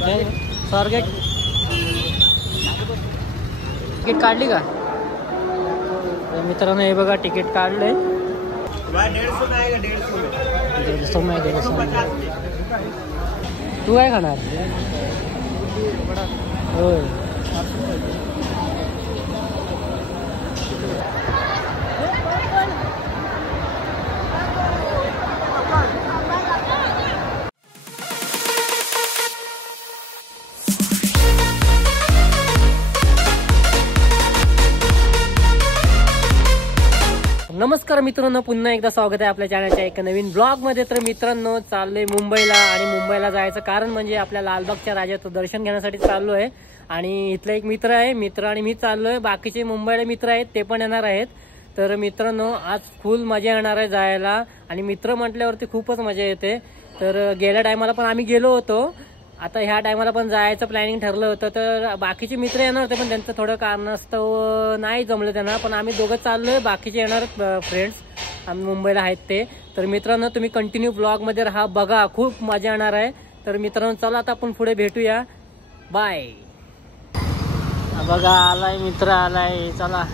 Swargate ticket काढली का मित्रांनो? हे बघा तिकीट काढलंय. 150 तू काय खाणार? होय. नमस्कार मित्रांनो, पुन्हा एकदा स्वागत आहे आपल्या चॅनलच्या एका नवीन ब्लॉगमध्ये. तर मित्रांनो, चाललोय मुंबईला आणि मुंबईला जायचं कारण म्हणजे आपल्या लालबागच्या राजाचं दर्शन घेण्यासाठी चाललो आहे. आणि इथला एक मित्र आहे, मित्र आणि मी चाललोय. बाकीचे मुंबईला मित्र आहेत, ते पण येणार आहेत. तर मित्रांनो, आज फुल मजा येणार आहे जायला. आणि मित्र म्हटल्यावरती खूपच मजा येते. तर गेल्या टायमाला पण आम्ही गेलो होतो, आता ह्या टायमाला पण जायचं प्लॅनिंग ठरलं होतं. तर बाकीचे मित्र येणार होते पण त्यांचं थोडं कारणास्तव नाही जमलं त्यांना. पण आम्ही दोघं चाललोय, बाकीचे येणार फ्रेंड्स आम्ही मुंबईला आहेत ते. तर मित्रांनो, तुम्ही कंटिन्यू ब्लॉगमध्ये राहा, बघा, खूप मजा येणार आहे. तर मित्रांनो, चला आता आपण पुढे भेटूया. बाय. बघा आलाय मित्र, आलाय. चला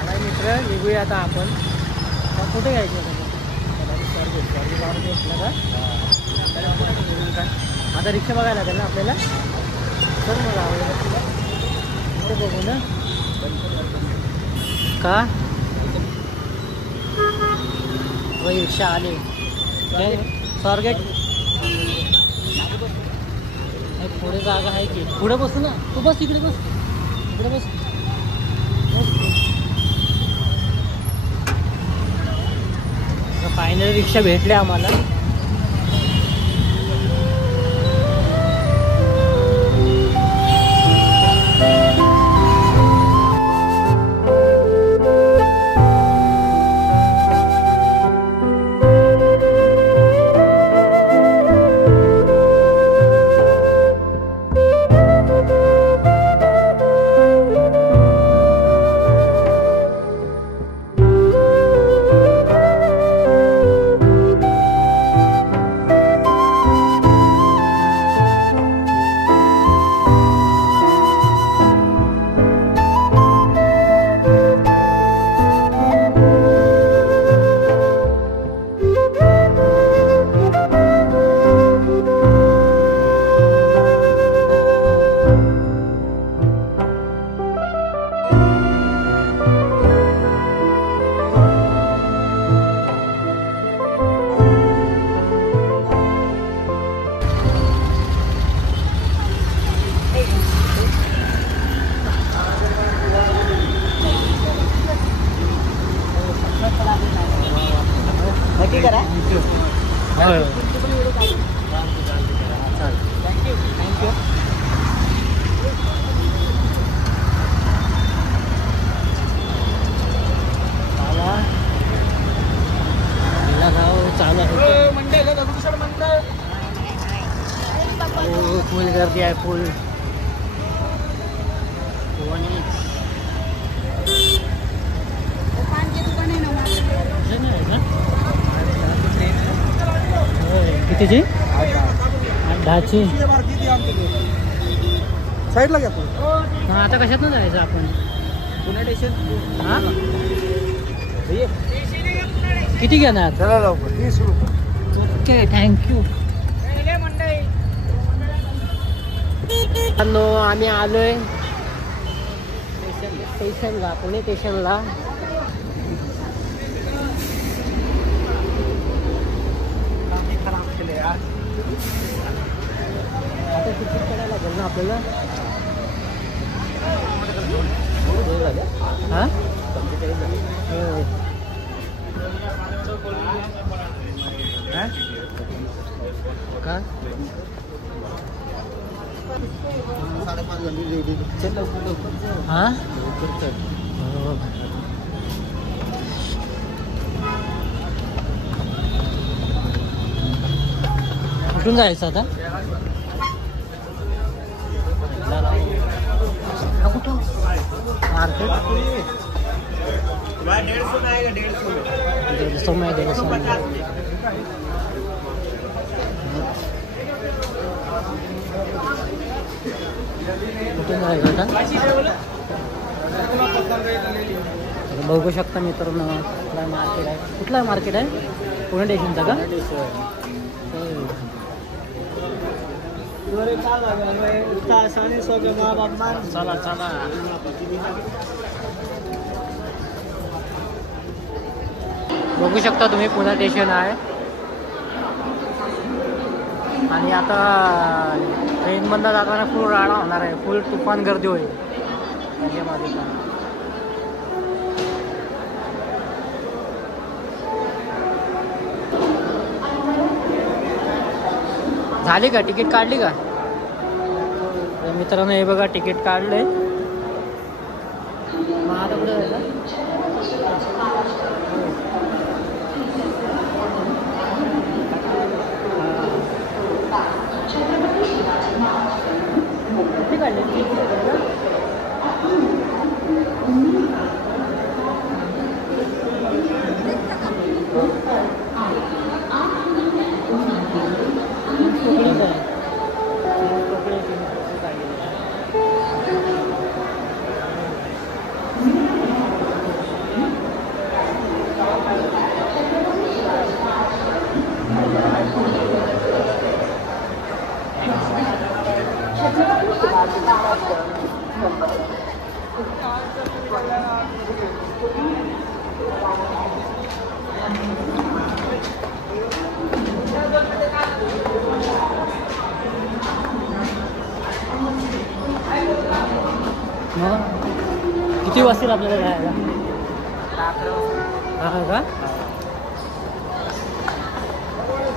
आलाय मित्र, निघूया आता आपण. कुठे घ्यायचं आता? रिक्षा बघायला लागेल ना आपल्याला. चल मला आवडेल तुला, इथे बघू ना का. वही रिक्षा आली. स्वारगेट पुढे जागा आहे की? पुढे बसू ना, तू बस इकडे, बस इकडे बस. फायनली रिक्षा भेटली आम्हाला. फुल गर्दी आहे, फुल. कितीची? 10ची. साईडला घ्या. हा, आता कशात जायचं आपण? पुणे स्टेशन. हा, किती घेणार? चला लवकर. 30 रुपये. Okay, thank you. आम्ही आलोय स्टेशनला, पुणे स्टेशनला. आता तिकीट काढायला लागेल ना आपल्याला. हा, का 5:30. हा, कुठून जायचं आता? कुठं मार्केट? 150 में 150. कुठून राहिलं बघू शकता मित्रांनो. कुठला मार्केट आहे, कुठला मार्केट आहे? पुणे स्टेशनचा का? चला चला. बघू शकता तुम्ही पुणे स्टेशन आहे. आणि आता ट्रेनमधनं जाताना फुल राडा होणार आहे, फुल तुफान गर्दी होईल त्याच्यामध्ये. झाली का तिकीट काढली का? मित्रांनो हे बघा तिकीट काढलंय. मग आता कुठे जायचं? कुठे काढले? किती वाजतील आपल्याला जायला? हा का?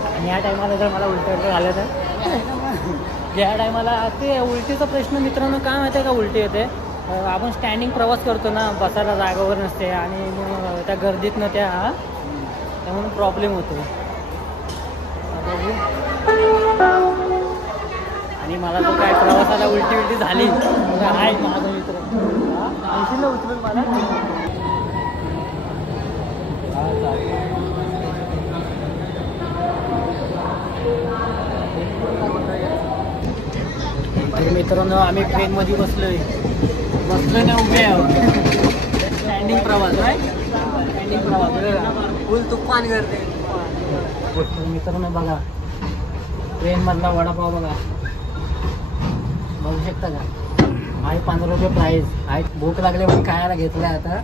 आणि या टायमाला जर मला उलट झालं तर या टायमाला ते उलटीचा प्रश्न मित्रांनो काय माहिती आहे का? उलटी येते. आपण स्टँडिंग प्रवास करतो ना, बसायला जागेवर नसते आणि त्या गर्दीतनं त्यामुळे प्रॉब्लेम होतो. आणि मला तर काय प्रवासाला उलटी झाली आहे. माझा मित्र ऐंशीला उचलून मला. मित्रांनो आम्ही ट्रेनमध्ये बसलोय ना, उभे आहोत. स्टँडिंग प्रवास नाही, स्टँडिंग प्रवास फुल तुफान करते. मित्रांनो बघा ट्रेनमधला वडापाव बघा, बघू शकता का? आहे 15 रुपये प्राईस आहे. भूक लागले म्हणून खायला घेतलाय. आता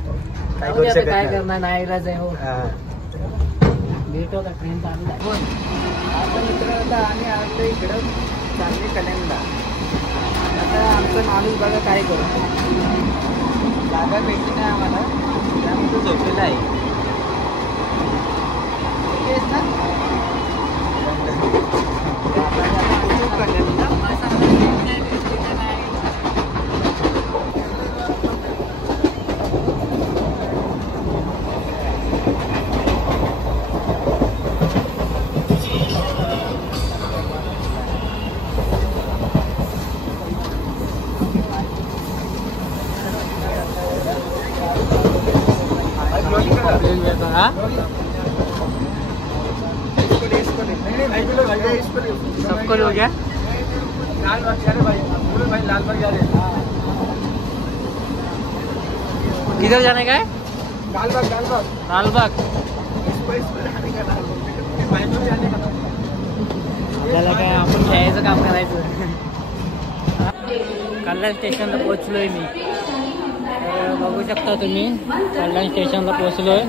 काय करणार, नाही इलाज आहे. हो भेटो का? ट्रेन चालू आहे. आता मित्रांनो आम्ही आलो इकडं चांगली कल्याणला. आता आमचं माणूस बघा काय करू, जागा भेटली नाही आम्हाला, त्यामुळे झोपलेला आहे. तेच ना सबको हो गया. किधर जाने का है? लालबाग. आपल्याला काय आपण घ्यायचं काम करायचं. कल्याण स्टेशनला पोहोचलोय मी. तर बघू शकता तुम्ही कल्याण स्टेशनला पोहोचलोय.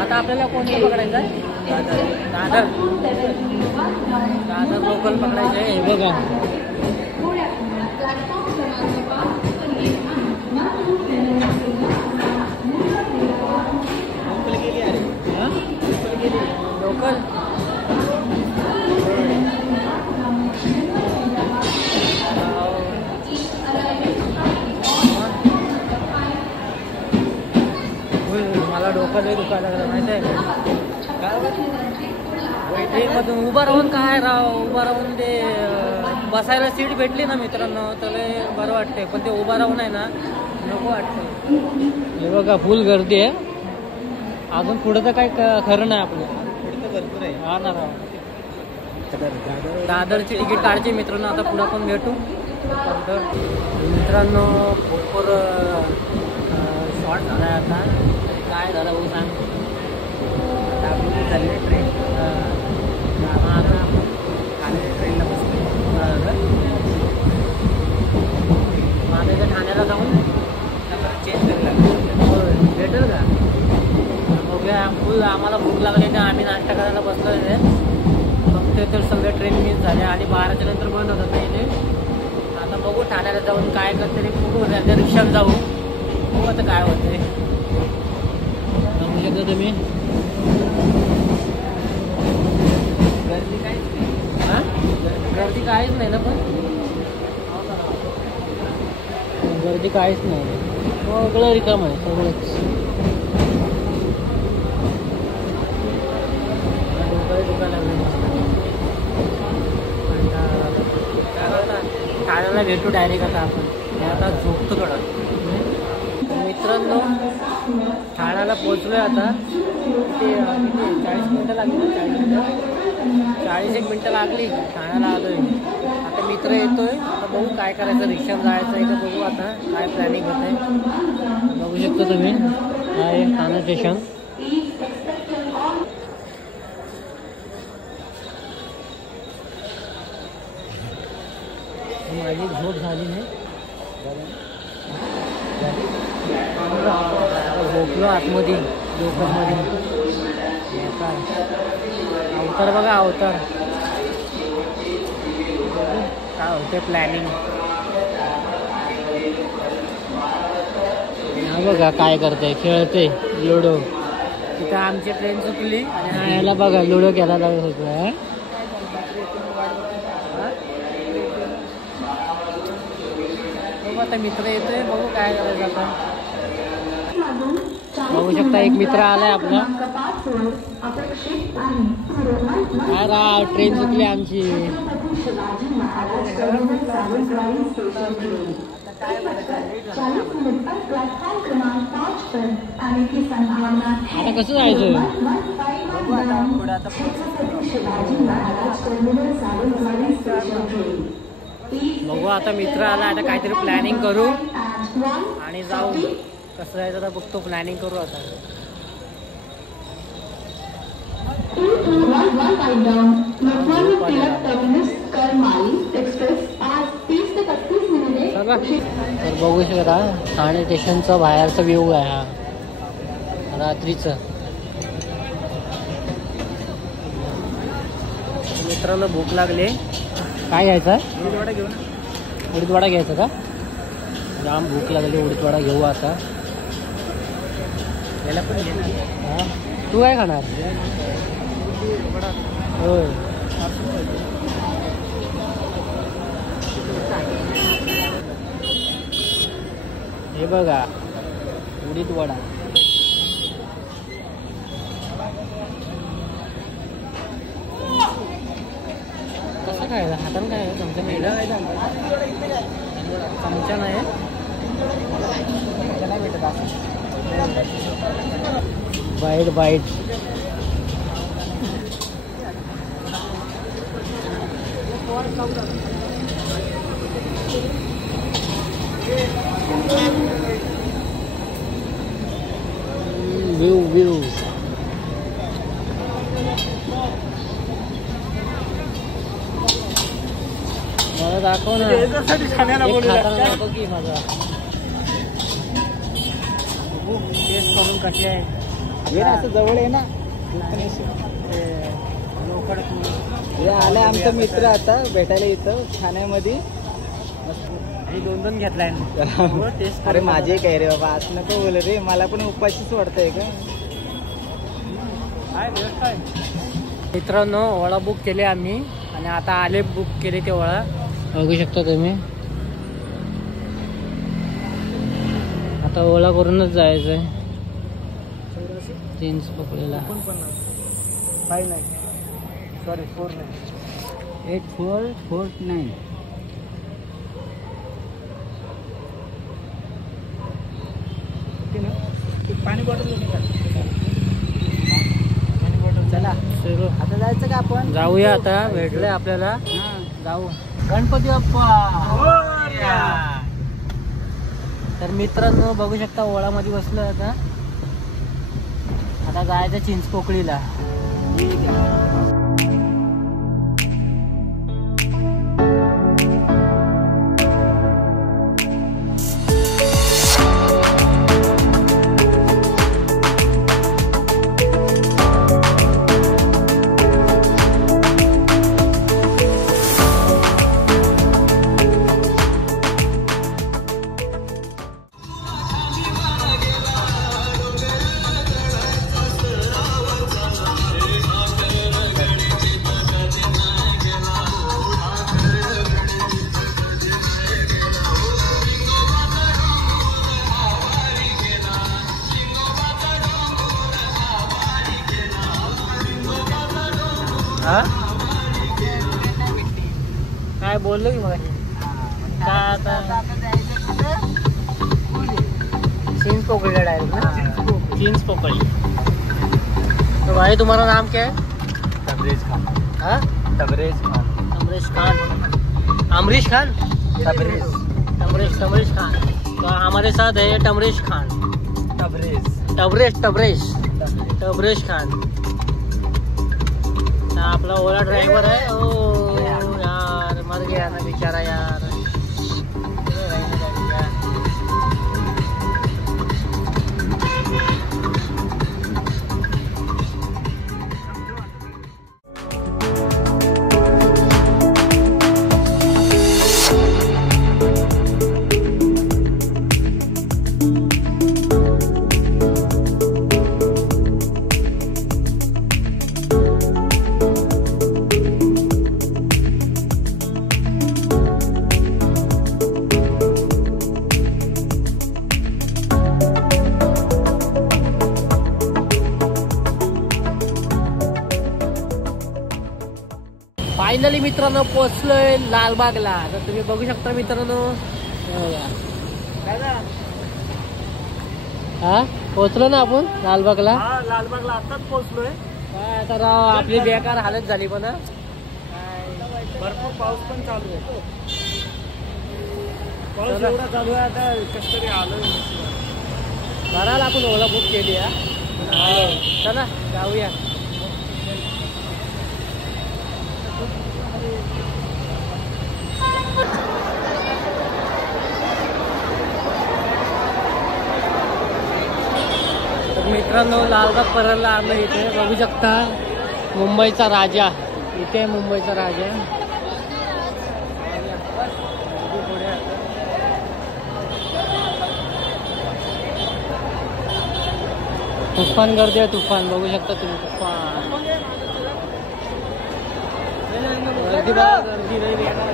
आता आपल्याला कोणतं पकडायचं आहे? दादर. दादर लोकल पकडायचं आहे. हे बघा लोकल. मला डोकं लई दुखायला लागलं माहिती आहे का? ट्रेनमधून उभा राहून काय उभा राहून ते बसायला सीट भेटली ना मित्रांनो तर बरं वाटते, पण ते उभा राहून आहे ना नको वाटतं. हे बघा फुल गर्दी आहे. अजून पुढं तर काही खरं नाही आपलं. पुढं तर भरपूर आहे. हा ना राव. दादरची तिकीट काढायची मित्रांनो. आता पुढं पण भेटू. मित्रांनो भरपूर शॉर्ट झाला आहे आता. काय झालं भाऊ सांग. चालले ट्रेन आता आपण खाली ट्रेनला बसतो. आता इथं ठाण्याला जाऊन चेंज करायला भेटेल का. बघूया. फुल आम्हाला भूक लागली तर आम्ही नाश्ता करायला बसलो आहे. फक्त तर सगळे ट्रेन मिस झाले आणि 12च्या नंतर बंद होतं ना इथे. आता बघू ठाण्याला जाऊन काय करते रे. बघू त्या रिक्षात जाऊ. बघू आता काय होते. बघू शकता तुम्ही. गर्दी काहीच नाही. हां गर्दी काहीच नाही ना. पण गर्दी काहीच नाही. सगळं रिकाम आहे सगळंच. ठाण्याला भेटू डायरेक्ट आता आपण. आता झोपतो थोडा. मित्रांनो ठाण्याला पोचलोय आता. ते 40 मिनटं लागली. 40 मिनटं लागली. ठाण्याला आलोय. आता मित्र येतोय. आता बघू काय करायचं. रिक्षात जायचं आहे का बघू आता काय प्लॅनिंग होत आहे. बघू शकता तुम्ही. आहे ठाणे स्टेशन. माझी झोप झाली नाही. झोपलो आतमध्ये झोपमध्ये. काय अवतार बघा अवतार. काय होते प्लॅनिंग. हा बघा काय करते. खेळते लुडो. तिथं आमची ट्रेन चुकली आणि हा याला बघा लुडो खेळायला लागत होतं. आता मित्र येतोय. बघू काय करायचं आता. बघू शकता एक मित्र आलाय आपला. काय राव ट्रेन चुकली आमची. आता कसं जायचं. बघू आता मित्र आला. आता काहीतरी प्लॅनिंग करू आणि जाऊ. कसं जायचं आता बघतो. प्लॅनिंग करू आता. तर बघू शकता ठाणे स्टेशनचा बाहेरचा व्ह्यू आहे हा रात्रीचं. मित्रांनो भूक लागले. काय घ्यायचं. उडीदवडा घेऊ ना. उडीदवडा घ्यायचा का. जाम भूक लागली. उडीदवडा घेऊ आता. याला पण घे ना. हां तू काय खाणार. होय हे बघा उडीदवडा. कसं काय हातानं काय चमचा मेढा काय चमचा नाही बाईट बाईट. View view. मला दाखव ना. दाखव की माझा टेस्ट करून कशी आहे. असं जवळ आहे ना. आलाय आमचा मित्र आता भेटायला इथं ठाण्यामध्ये. दोन घेतलाय. अरे माझे काय रे बाबा. आज नको बोल रे. मला पण उपाशीच वाटतंय का. मित्रांनो वडा बुक केले आम्ही आणि आता आले बुक केले ते वडा. बघू शकता तुम्ही. आता ओला करूनच जायचंय. 3 पकडलेला. 5 नाही सॉरी 4 नाही. 8449. पाणी बॉटल पाणी बॉटल चला चलो आता जायचं का आपण? जाऊया आता, भेटलंय आपल्याला, हा. जाऊ. गणपती बाप्पा. तर मित्रांनो बघू शकता ओळामध्ये बसलो आता. आता जायचं चिंचपोकळीला. हा काय बोललो की मग चिंच पोकळीला डायरेक्ट ना, चिंच पोकळी. तो भाई तुम्हारा नाम क्या है? तबरेज खान. हाँ तबरेज खान. अमरीश खान. अमरीश खान. तबरेज. तमरेश खान. तो हमारे साथ है तमरेश खान. तबरेज. तबरेश खान. आपला ओला ड्राइवर है. ओ यार मर गया ना बेचारा यार. फायनली मित्रांनो पोहोचलोय लालबागला. तर तुम्ही बघू शकता मित्रांनो. हा पोहोचलो ना आपण लालबागला. लालबागला आताच पोहोचलोय. काय आता राव आपली बेकार हालत झाली पण. भरपूर पाऊस पण चालू आहे. पाऊस एवढा चालू आहे आता कसं तरी आलोय. घराला आपण ओला बुक केली. चला जाऊया. मित्रांनो लालबाग परळला आलो. इथे बघू शकता मुंबईचा राजा. इथे मुंबईचा राजा. तुफान गर्दी आहे. तुफान बघू शकता तुम्ही. तुफान गर्दी बघा. गर्दी नाही बेकार.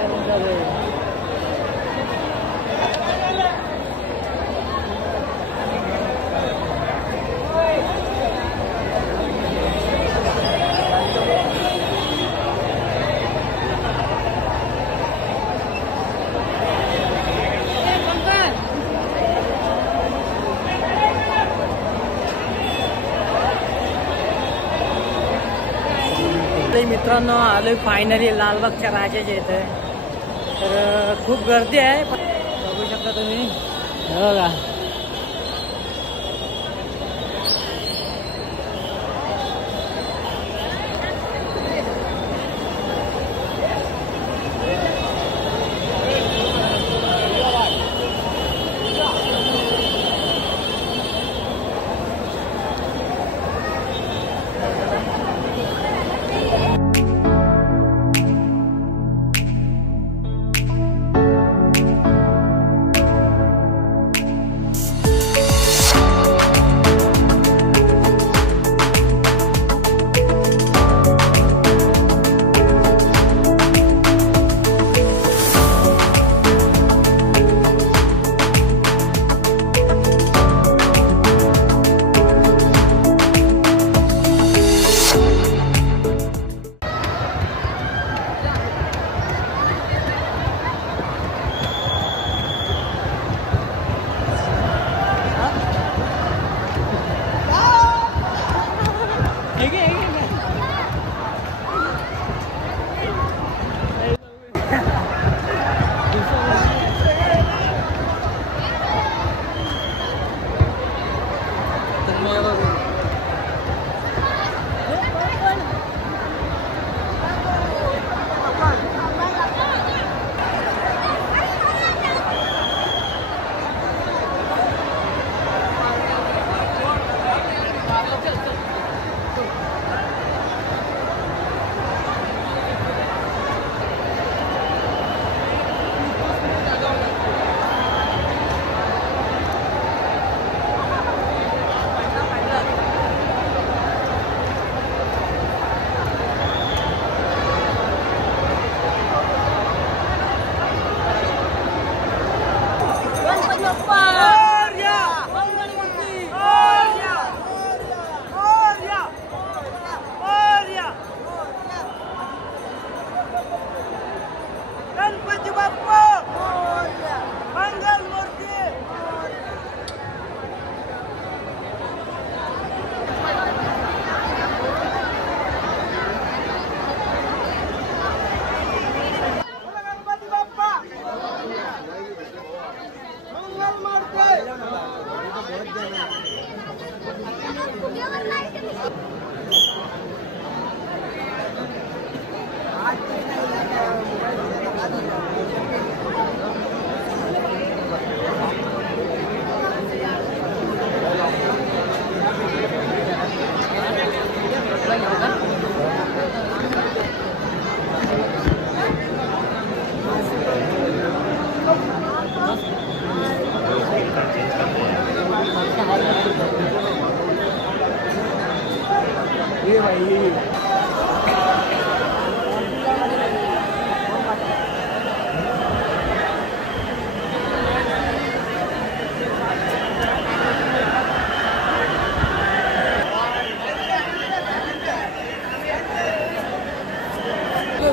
मित्रांनो आलोय फायनली लालबागच्या राजाच्या इथे. तर खूप गर्दी आहे. बघू शकता तुम्ही. बघा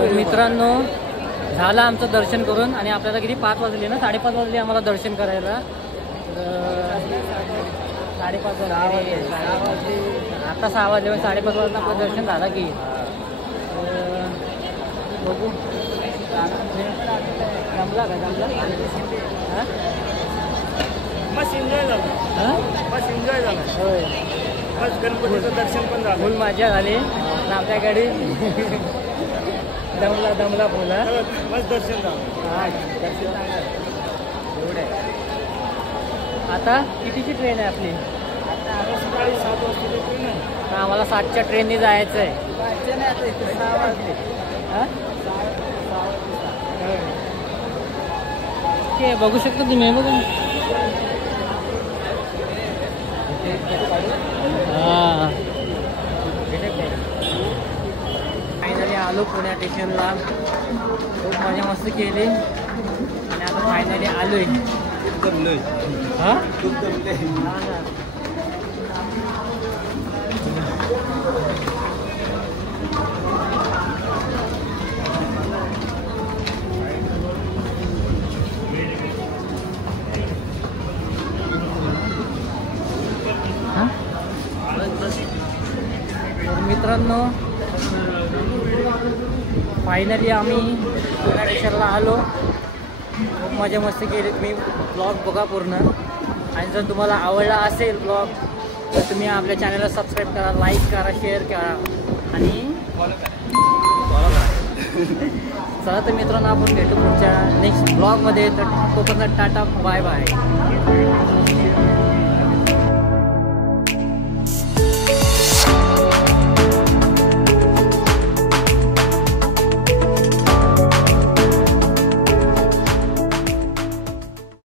तर मित्रांनो झालं आमचं दर्शन करून आणि आपल्याला किती 5 वाजले ना 5:30 वाजले आम्हाला दर्शन करायला. 5:30 वाजले आता 6 वाजले 5:30 वाजता आपलं दर्शन झालं की बघू जमला का जमला मस्त एन्जॉय झाला. मस्त एन्जॉय झाला. होय मस्त गणपतीचं दर्शन पण झालं. फुल मजा झाली आपल्या गाडी दमला फुला मस्त दर्शन झालं. दर्शन एवढे आता कितीची ट्रेन आहे आपली? आता सकाळी 7 वाजता ट्रेन आहे. तर आम्हाला 7च्या ट्रेनने जायचं आहे. ते बघू शकता तुम्ही बघा. फायनली आलो पुण्या स्टेशनला. खूप मजा मस्त केली आणि आता फायनली आलोय. हा मित्रांनो फायनली आम्ही पुण्या स्टेशनला आलो. खूप मजा मस्ती केली. तुम्ही ब्लॉग बघा पूर्ण आणि जर तुम्हाला आवडला असेल ब्लॉग तर तुम्ही आपल्या चॅनलला सबस्क्राईब करा, लाईक करा, शेअर करा आणि फॉलो करा. चला तर मित्रांनो आपण भेटू पुढच्या नेक्स्ट ब्लॉगमध्ये. तर तोपर्यंत टाटा बाय बाय.